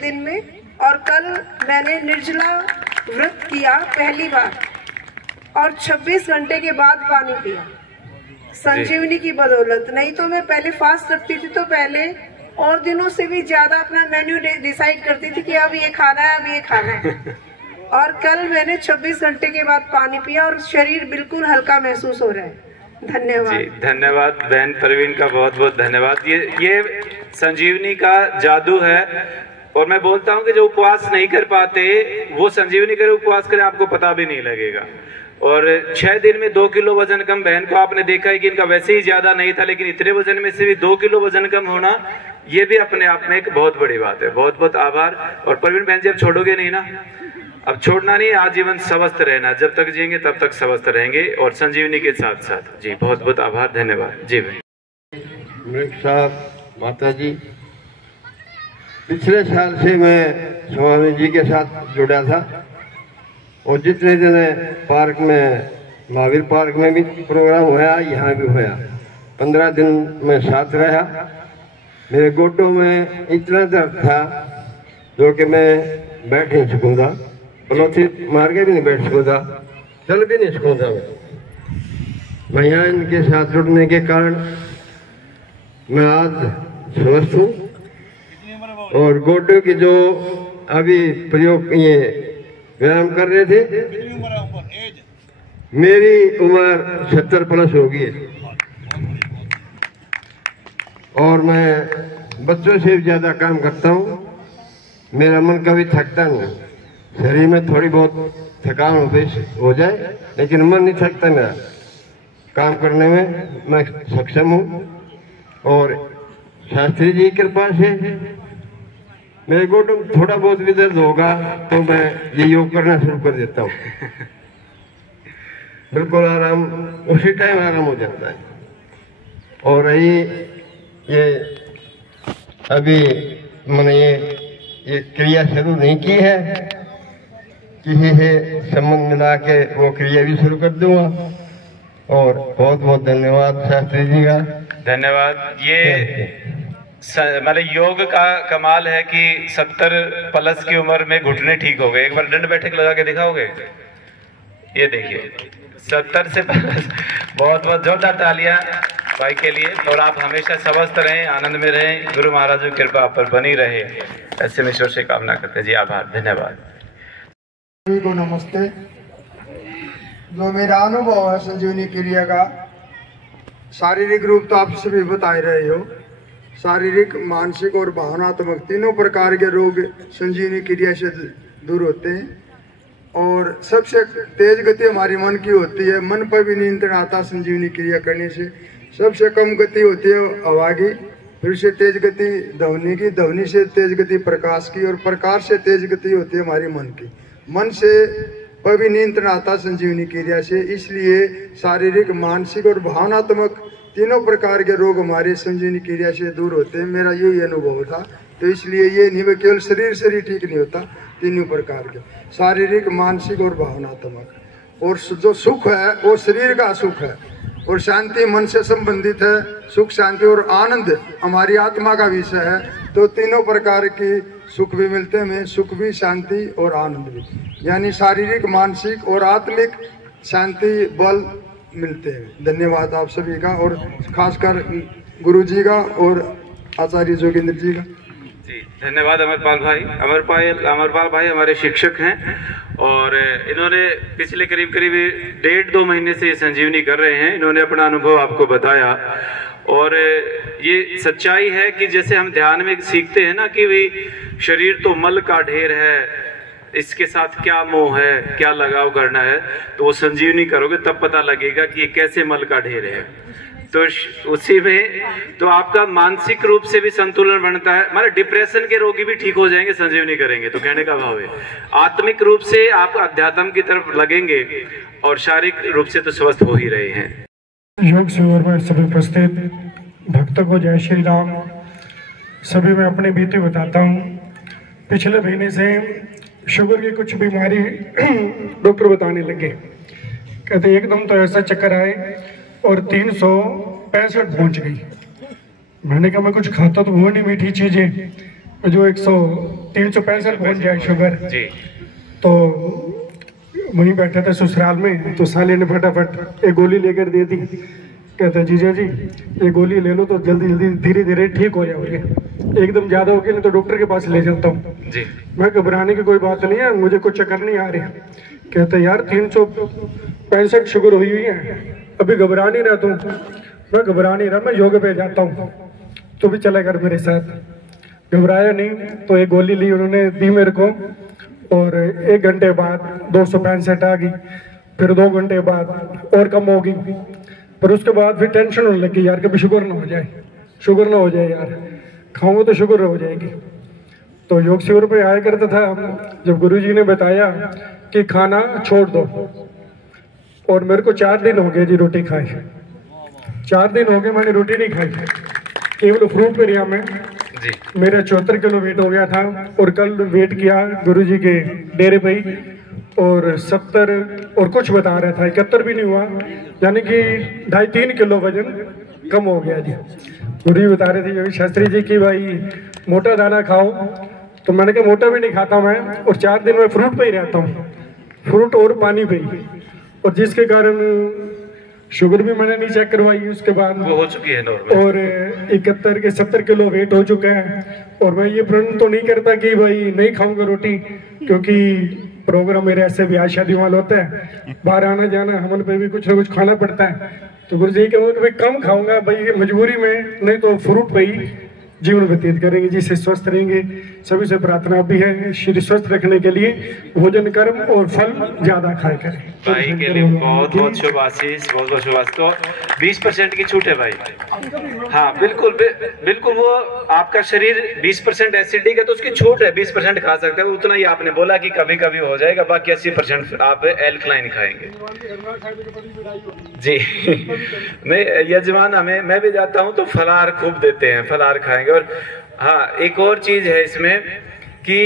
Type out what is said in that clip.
दिन में, और कल मैंने निर्जला व्रत किया पहली बार और 26 घंटे के बाद पानी पिया संजीवनी की बदौलत। नहीं तो मैं पहले फास्ट रखती थी तो पहले और दिनों से भी ज्यादा अपना मेन्यू डिसाइड करती थी कि अब ये खाना है, अब ये खाना है। और कल मैंने 26 घंटे के बाद पानी पिया और शरीर बिल्कुल हल्का महसूस हो रहा है। धन्यवाद जी, धन्यवाद बहन प्रवीण का, बहुत बहुत धन्यवाद। ये संजीवनी का जादू है। और मैं बोलता हूँ कि जो उपवास नहीं कर पाते वो संजीवनी करे, उपवास करें, आपको पता भी नहीं लगेगा। और 6 दिन में 2 किलो वजन कम। बहन को आपने देखा है कि इनका वैसे ही ज्यादा नहीं था, लेकिन इतने वजन में से भी 2 किलो वजन कम होना, ये भी अपने आप में एक बहुत बड़ी बात है। बहुत बहुत आभार। और प्रवीण बहन जी, अब छोड़ोगे नहीं ना? अब छोड़ना नहीं, आजीवन स्वस्थ रहना, जब तक जिएंगे तब तक स्वस्थ रहेंगे और संजीवनी के साथ साथ। जी बहुत बहुत आभार, धन्यवाद। जी भाई साहब, माता जी, पिछले साल से मैं स्वामी जी के साथ जुड़ा था और जितने दिन पार्क में, महावीर पार्क में भी प्रोग्राम हुआ, यहाँ भी हुआ, 15 दिन में साथ रहा। मेरे गोटों में इतना दर्द था जो कि मैं बैठ नहीं सकूँगा, पलोथी मार के भी नहीं बैठ सकूँगा, चल भी नहीं सकूँगा। मैं यहाँ इनके साथ जुड़ने के कारण मैं आज स्वस्थ हूँ। और गोटों की जो अभी प्रयोग ये व्यायाम कर रहे थे, मेरी उम्र 70 प्लस होगी और मैं बच्चों से भी ज्यादा काम करता हूँ। मेरा मन कभी थकता नहीं। शरीर में थोड़ी बहुत थकान हो जाए, लेकिन मन नहीं थकता मेरा। काम करने में मैं सक्षम हूँ और शास्त्री जी की कृपा से मेरे को तो थोड़ा बहुत भी दर्द होगा तो मैं ये योग करना शुरू कर देता हूँ। बिल्कुल आराम, उसी टाइम आराम हो जाता है। और रही ये अभी मैंने ये क्रिया शुरू नहीं की है, किसी से संबंध मिला के वो क्रिया भी शुरू कर दूंगा। और बहुत बहुत धन्यवाद शास्त्री जी का। धन्यवाद। ये मतलब योग का कमाल है कि 70 प्लस की उम्र में घुटने ठीक हो गए। एक बार दंड बैठक लगा के दिखाओगे? ये देखिए 70 से प्लस। बहुत बहुत जोरदार तालियां भाई के लिए। और आप हमेशा स्वस्थ रहें, आनंद में रहें, गुरु महाराज की कृपा आप पर बनी रहे, ऐसे में ईश्वर से कामना करते हैं। जी आभार, धन्यवाद। सभी को नमस्ते। जो मेरा अनुभव है संजीवनी क्रिया का, शारीरिक रूप तो आप सभी बता ही रहे हो। शारीरिक, मानसिक और भावनात्मक तीनों प्रकार के रोग संजीवनी क्रिया से दूर होते हैं। और सबसे तेज गति हमारी मन की होती है। मन पर भी नियंत्रण आता संजीवनी क्रिया करने से। सबसे कम गति होती है हवा की, फिर से तेज गति ध्वनि की, ध्वनि से तेज गति प्रकाश की, और प्रकाश से तेज गति होती है हमारी मन की। मन से पर भी नियंत्रण आता संजीवनी क्रिया से। इसलिए शारीरिक, मानसिक और भावनात्मक तीनों प्रकार के रोग हमारे संजीवनी क्रिया से दूर होते हैं। मेरा यही अनुभव था। तो इसलिए ये नहीं केवल शरीर ठीक नहीं होता, तीनों प्रकार के शारीरिक, मानसिक और भावनात्मक। और जो सुख है वो शरीर का सुख है, और शांति मन से संबंधित है। सुख, शांति और आनंद हमारी आत्मा का विषय है। तो तीनों प्रकार की सुख भी मिलते हैं हमें, सुख भी, शांति और आनंद भी, यानी शारीरिक, मानसिक और आत्मिक शांति, बल मिलते हैं। धन्यवाद आप सभी का, और खासकर गुरु जी का और आचार्य जोगिंद्र जी का। जी धन्यवाद अमरपाल भाई। अमरपाल भाई हमारे शिक्षक हैं और इन्होंने पिछले करीब 1.5-2 महीने से ये संजीवनी कर रहे हैं। इन्होंने अपना अनुभव आपको बताया। और ये सच्चाई है कि जैसे हम ध्यान में सीखते हैं ना कि भाई शरीर तो मल का ढेर है, इसके साथ क्या मोह है, क्या लगाव करना है, तो वो संजीवनी करोगे तब पता लगेगा कि ये कैसे मल का ढेर है। तो उसी में तो आपका मानसिक रूप से भी संतुलन बनता है। मतलब डिप्रेशन के रोगी भी ठीक हो जाएंगे संजीवनी करेंगे तो, कहने का भाव है। आत्मिक रूप से आप अध्यात्म की तरफ लगेंगे और शारीरिक रूप से तो स्वस्थ हो ही रहे हैं। योग शिविर में सभी उपस्थित भक्तों को जय श्री राम। सभी मैं अपनी बीती बताता हूँ। पिछले महीने से शुगर की कुछ बीमारी डॉक्टर बताने लगे। कहते एकदम तो ऐसा चक्कर आए और 365 पहुंच गई। मैंने कहा मैं कुछ खाता तो वो नहीं मीठी चीजें जो 365 पहुंच जाए शुगर। जी तो वहीं बैठे थे ससुराल में, तो साले ने फटाफट एक गोली लेकर दे दी। कहता जीजा जी ये गोली ले लो तो जल्दी जल्दी धीरे धीरे ठीक हो जाओगे, एकदम ज़्यादा हो गया नहीं तो डॉक्टर के पास ले जाता हूँ। जी मैं घबराने की कोई बात नहीं है, मुझे कुछ चक्कर नहीं आ रही। कहते यार 365 शुगर हुई हुई है, अभी घबरा नहीं रहा तुम। मैं घबरा नहीं रहा, मैं योग पे जाता हूँ, तू भी चला कर मेरे साथ। घबराया नहीं, तो एक गोली ली उन्होंने, दी मेरे को, और 1 घंटे बाद 265 आ गई। फिर 2 घंटे बाद और कम हो गई। पर उसके बाद फिर टेंशन होने लगी, यार कभी शुगर ना हो जाए, शुगर ना हो जाए यार, खाऊंगा तो शुगर हो जाएगी। तो योग शिविर पे आया करता था, जब गुरुजी ने बताया कि खाना छोड़ दो, और मेरे को 4 दिन हो गए जी रोटी खाए, 4 दिन हो गए मैंने रोटी नहीं खाई, केवल फ्रूट पे रहा मैं। जी मेरा 74 किलो वेट हो गया था, और कल वेट किया गुरुजी के डेरे पे ही, और 70 और कुछ बता रहा था, 71 भी नहीं हुआ, यानी कि 2.5-3 किलो वजन कम हो गया जी। गुरुजी बता रहे थे योगी शास्त्री जी की भाई मोटा दाना खाओ, तो मैंने कहा मोटा भी नहीं खाता मैं, और 4 दिन में फ्रूट पे ही रहता हूँ, फ्रूट और पानी पे ही, और जिसके कारण शुगर भी मैंने नहीं चेक करवाई उसके बाद, वो हो चुकी है नॉर्मल, और 71 के 70 किलो वेट हो चुका है। और मैं ये प्रण तो नहीं करता कि भाई नहीं खाऊंगा रोटी, क्योंकि प्रोग्राम मेरे ऐसे ब्याह शादी वाले होता है, बाहर आना जाना, हमन पे भी कुछ ना कुछ खाना पड़ता है। तो गुरु जी कहूँगा कि भाई कम खाऊंगा भाई मजबूरी में, नहीं तो फ्रूट पे ही जीवन व्यतीत करेंगे, जिससे स्वस्थ रहेंगे। सभी से प्रार्थना भी है शरीर स्वस्थ रखने के लिए भोजन कर्म और फल ज्यादा खाया करें। भाई के लिए बहुत बहुत शुभ आशीष, बहुत बहुत शुभ आशीष। तो 20% की छूट है भाई। हाँ बिल्कुल बिल्कुल, वो आपका शरीर 20% एसिडिक है तो उसकी छूट है, 20% खा सकते हैं, उतना ही आपने बोला कि कभी कभी हो जाएगा, बाकी 80% आप एल्कलाइन खाएंगे जी। नहीं यजमान हमें, मैं भी जाता हूँ तो फलाहार खूब देते हैं, फलाहार खाएंगे। और हाँ एक और चीज है इसमें कि